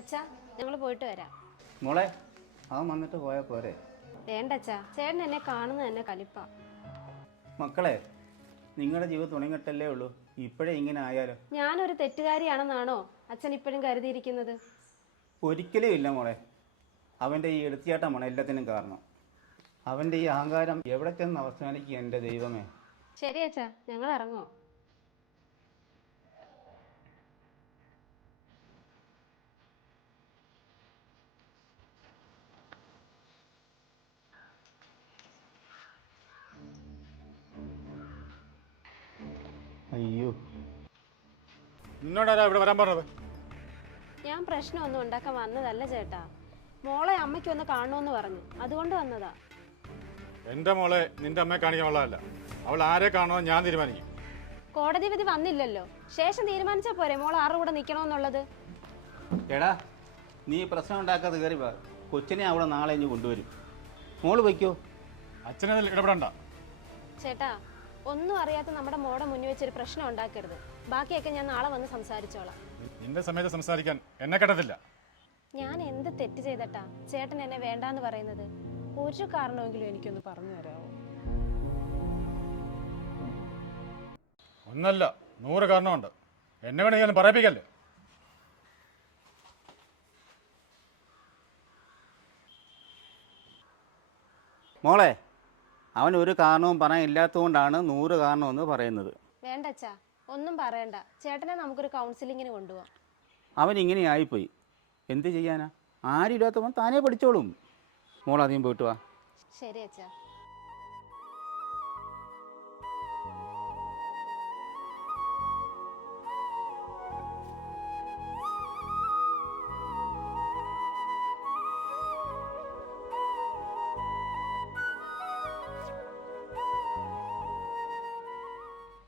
അച്ഛാ, ഞങ്ങൾ പോയിട്ട് വരാം. മോളെ അവൻ വന്നിട്ട് പോയാൽ പോരെ? വേണ്ട അച്ഛാ, ചേട്ടൻ എന്നെ കാണുന്നത് തന്നെ കലിപ്പാ. മക്കളെ, നിങ്ങളുടെ ജീവിതം തുടങ്ങിയിട്ടല്ലേ ഉള്ളൂ, ഇപ്പോഴേ ഇങ്ങനെ ആയാലോ? ഞാനൊരു തെറ്റുകാരിയാണെന്നാണോ അച്ഛൻ ഇപ്പോഴും കരുതിയിരിക്കുന്നത്? ഒരിക്കലും ഇല്ല മോളെ. അവൻ്റെ ഈ എടുത്തിയാട്ടമാണ് എല്ലാത്തിനും കാരണം. അവൻ്റെ ഈ അഹങ്കാരം എവിടെ ചെന്ന് അവസാനിക്കുക എൻ്റെ ദൈവമേ. ശരി അച്ഛാ, ഞങ്ങൾ ഇറങ്ങോ? അയ്യോ, നിന്നോടാരാ ഇവിടെ വരാൻ പറഞ്ഞത്? ഞാൻ പ്രശ്നമൊന്നും ഉണ്ടാക്കാൻ വന്നതല്ല ചേട്ടാ. മോളെ അമ്മയ്ക്കൊന്ന് കാണണമെന്ന് പറഞ്ഞു, അതുകൊണ്ട് വന്നതാ. എൻ്റെ മോളെ നിന്റെ അമ്മയെ കാണിക്കാനുള്ളതല്ല. അവൾ ആരെ കാണുമെന്ന് ഞാൻ തീരുമാനിക്കും. കോടതി വിധി വന്നില്ലല്ലോ, ശേഷം തീരുമാനിച്ചാൽ പോരെ മോൾ ആരുടെ കൂടെ നിൽക്കണമെന്നുള്ളത്? എടാ, നീ പ്രശ്നം ഉണ്ടാക്കാതെ കയറി വാ. കൊച്ചിനെ അവിടെ നാളെ ഇനി കൊണ്ടുവരും. മോള് വയ്ക്കോ? അച്ഛനതിൽ ഇടപെടണ്ട. ചേട്ടാ, ഒന്നും അറിയാത്ത നമ്മുടെ മോടെ മുന്നിൽ വെച്ചൊരു പ്രശ്നം ഉണ്ടാക്കരുത്. ബാക്കിയൊക്കെ ഞാൻ നാളെ വന്ന് സംസാരിച്ചോളാം. നിന്റെ സമയത്ത് സംസാരിക്കാൻ എന്നെ കിട്ടത്തില്ല. ഞാൻ എന്ത് തെറ്റ് ചെയ്തട്ടാ ചേട്ടൻ എന്നെ വേണ്ടാന്ന് പറയുന്നത്? ഒരു കാരണമെങ്കിലും എനിക്കൊന്ന് പറഞ്ഞു തരാമോ? ഒന്നല്ല 100 കാരണമുണ്ട്. എന്നെ വേണമെങ്കിലും പറയിപ്പിക്കല്ലേ. മോളെ, അവൻ ഒരു കാരണവും പറയാൻ ഇല്ലാത്തതുകൊണ്ടാണ് 100 കാരണമെന്ന് പറയുന്നത്. വേണ്ടച്ചാ, ഒന്നും പറയണ്ട. ചേട്ടനെ നമുക്കൊരു കൗൺസിലിങ്ങിന് കൊണ്ടുപോവാം. അവൻ ഇങ്ങനെ ആയിപ്പോയി, എന്ത് ചെയ്യാനാ? ആരും ഇല്ലാത്തവൻ താനേ പഠിച്ചോളും. മോൾ അധികം പോയിട്ട് വാ. ശരി അച്ഛാ.